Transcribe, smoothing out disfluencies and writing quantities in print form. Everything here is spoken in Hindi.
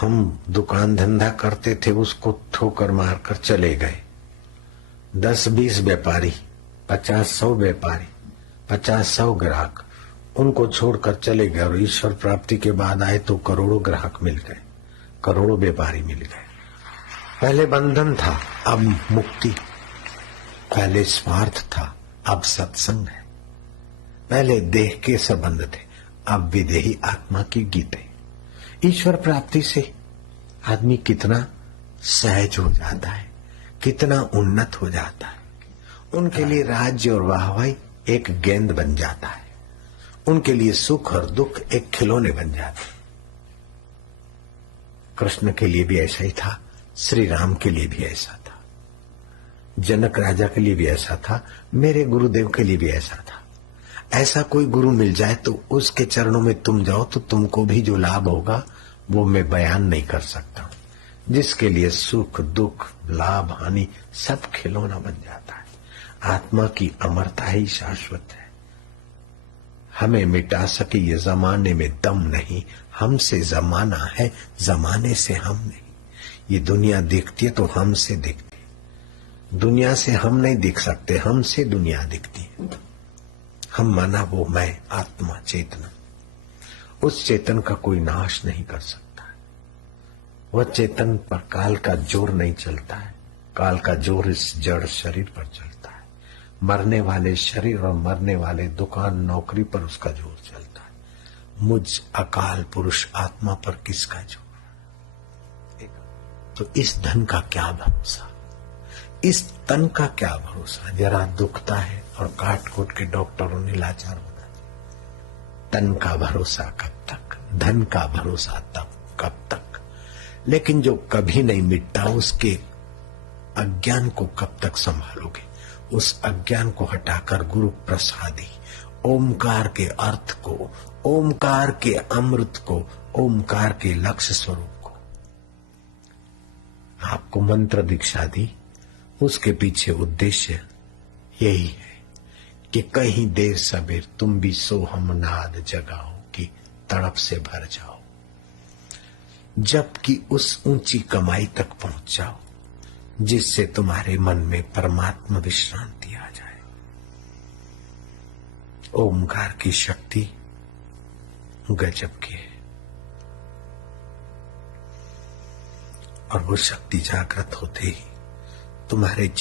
हम दुकान धंधा करते थे, उसको ठोकर मारकर चले गए। 10-20 व्यापारी, 50-100 व्यापारी, 50-100 ग्राहक, उनको छोड़कर चले गए और ईश्वर प्राप्ति के बाद आए तो करोड़ों ग्राहक मिल गए, करोड़ों व्यापारी मिल गए। पहले बंधन था, अब मुक्ति। पहले स्वार्थ था, अब सत्संग है। पहले देह के संबंध थे, अब विदेही आत्मा की गीतें। ईश्वर प्राप्ति से आदमी कितना सहज हो जाता है, कितना उन्नत हो जाता है। उनके लिए राज्य और वाहवाही एक गेंद बन जाता है, उनके लिए सुख और दुख एक खिलौने बन जाते हैं। कृष्ण के लिए भी ऐसा ही था, श्री राम के लिए भी ऐसा था, जनक राजा के लिए भी ऐसा था, मेरे गुरुदेव के लिए भी ऐसा था। ऐसा कोई गुरु मिल जाए तो उसके चरणों में तुम जाओ तो तुमको भी जो लाभ होगा वो मैं बयान नहीं कर सकता। जिसके लिए सुख दुख लाभ हानि सब खिलौना बन जाता है। आत्मा की अमरता ही शाश्वत है। हमें मिटा सके ये जमाने में दम नहीं, हमसे जमाना है, जमाने से हम नहीं। ये दुनिया दिखती है तो हमसे दिखती है। दुनिया से हम नहीं दिख सकते, हमसे दुनिया दिखती है। हम माना वो मैं आत्मा चेतना, उस चेतन का कोई नाश नहीं कर सकता। वह चेतन पर काल का जोर नहीं चलता है। काल का जोर इस जड़ शरीर पर चलता है। मरने वाले शरीर और मरने वाले दुकान नौकरी पर उसका जोर चलता है। मुझ अकाल पुरुष आत्मा पर किसका जोर? तो इस धन का क्या भरोसा, इस तन का क्या भरोसा? जरा दुखता है और काट कोट के डॉक्टरों ने लाचार बना दिया। तन का भरोसा कब तक, धन का भरोसा तब कब तक? लेकिन जो कभी नहीं मिटता उसके अज्ञान को कब तक संभालोगे? उस अज्ञान को हटाकर गुरु प्रसादी ओमकार के अर्थ को, ओमकार के अमृत को, ओमकार के लक्ष्य स्वरूप को। आपको मंत्र दीक्षा दी, उसके पीछे उद्देश्य यही है कि कहीं देर सबेर तुम भी सोहम नाद जगाओ कि तड़प से भर जाओ, जबकि उस ऊंची कमाई तक पहुंच जाओ जिससे तुम्हारे मन में परमात्मा विश्रांति आ जाए। ओमकार की शक्ति गजब की है और वो शक्ति जागृत होते ही तुम्हारे